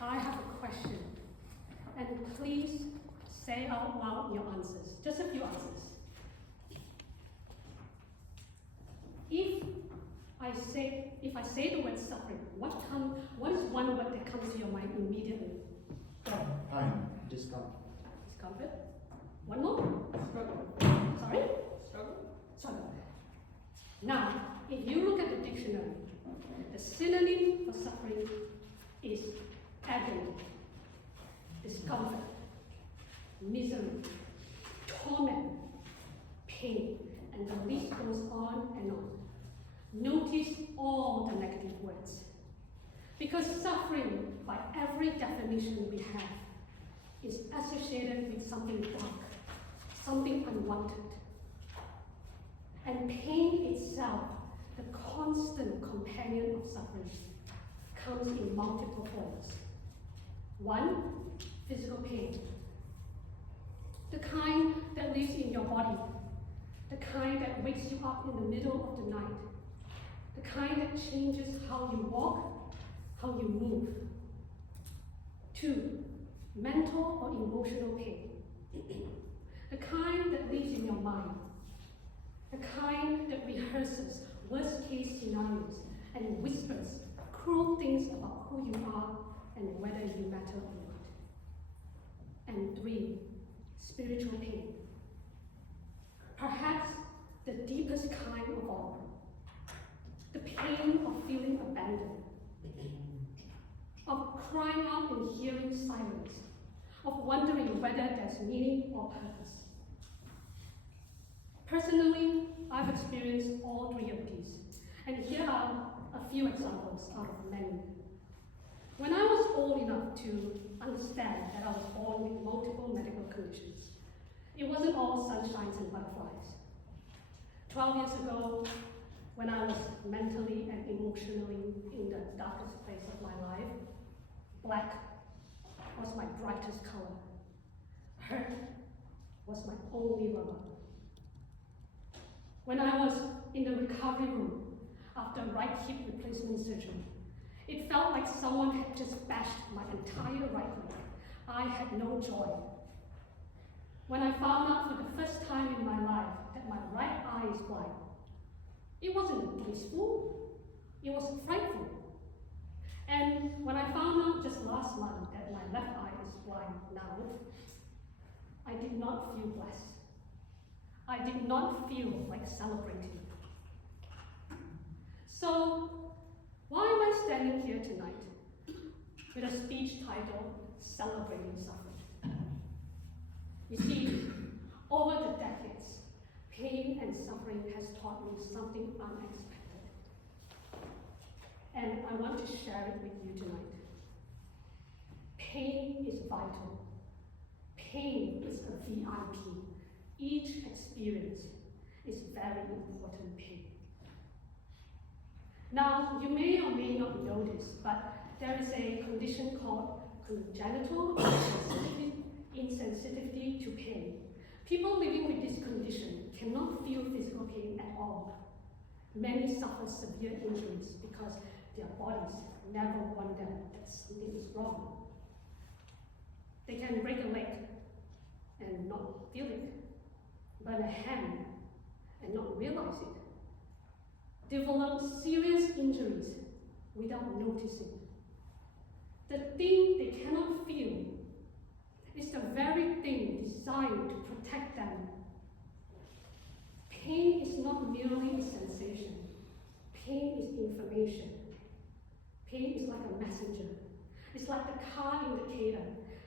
I have a question. And please say out loud your answers. Just a few answers. If I say the word suffering, what is one word that comes to your mind immediately? Pain. Discomfort. Discomfort. One more? Struggle. Sorry? Struggle. Struggle. Now, if you look at the dictionary, the synonym for suffering is agony, discomfort, misery, torment, pain, and the list goes on and on. Notice all the negative words. Because suffering, by every definition we have, is associated with something dark, something unwanted. And pain itself, the constant companion of suffering, comes in multiple forms. One, physical pain. The kind that lives in your body. The kind that wakes you up in the middle of the night. The kind that changes how you walk, how you move. Two, mental or emotional pain. The kind that lives in your mind. The kind that rehearses worst-case scenarios and whispers cruel things about who you are and whether you matter or not. And three, spiritual pain. Perhaps the deepest kind of all. The pain of feeling abandoned, of crying out and hearing silence, of wondering whether there's meaning or purpose. Personally, I've experienced all three of these, and here are a few examples out of many. When I was old enough to understand that I was born with multiple medical conditions, it wasn't all sunshines and butterflies. 12 years ago, when I was mentally and emotionally in the darkest place of my life, black was my brightest color. Hurt was my only rubber. When I was in the recovery room after right hip replacement surgery, it felt like someone had just bashed my entire right leg. I had no joy. When I found out for the first time in my life that my right eye is blind, it wasn't blissful, it was frightful. And when I found out just last month that my left eye is blind now, I did not feel blessed. I did not feel like celebrating. So, why am I standing here tonight with a speech titled, Celebrating Suffering? You see, over the decades, pain and suffering has taught me something unexpected. And I want to share it with you tonight. Pain is vital. Pain is a VIP. Each experience is very important pain. Now, you may or may not know this, but there is a condition called congenital insensitivity to pain. People living with this condition cannot feel physical pain at all. Many suffer severe injuries because their bodies never warn them that something is wrong. They can break a leg and not feel it, burn a hand and not realize it, develop serious injuries without noticing. The thing they cannot feel is the very thing designed to protect them. Pain is not merely a sensation. Pain is information. Pain is like a messenger. It's like the car indicator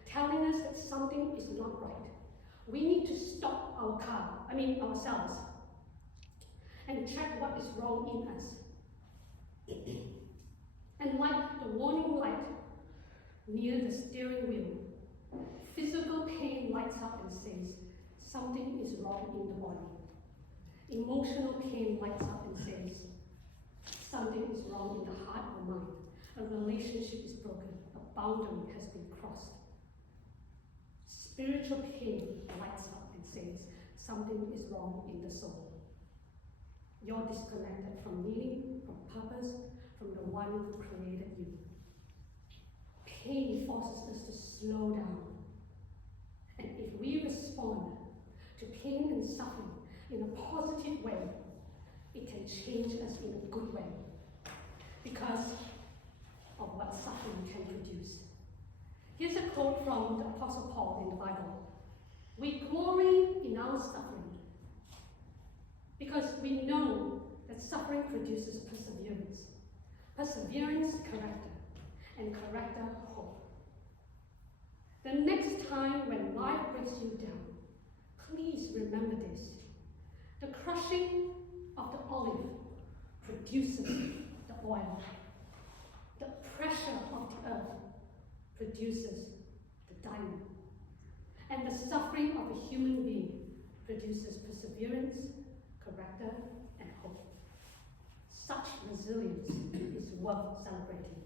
telling us that something is not right. We need to stop ourselves, and check what is wrong in us. And like the warning light near the steering wheel, physical pain lights up and says, something is wrong in the body. Emotional pain lights up and says, something is wrong in the heart or mind. A relationship is broken, a boundary has been crossed. Spiritual pain lights up and says, something is wrong in the soul. You're disconnected from meaning, from purpose, from the one who created you. Pain slow down. And if we respond to pain and suffering in a positive way, it can change us in a good way because of what suffering can produce. Here's a quote from the Apostle Paul in the Bible. We glory in our suffering because we know that suffering produces perseverance. Perseverance, character, and character, hope. The next time when life breaks you down, please remember this. The crushing of the olive produces the oil. The pressure of the earth produces the diamond. And the suffering of a human being produces perseverance, character, and hope. Such resilience is worth celebrating.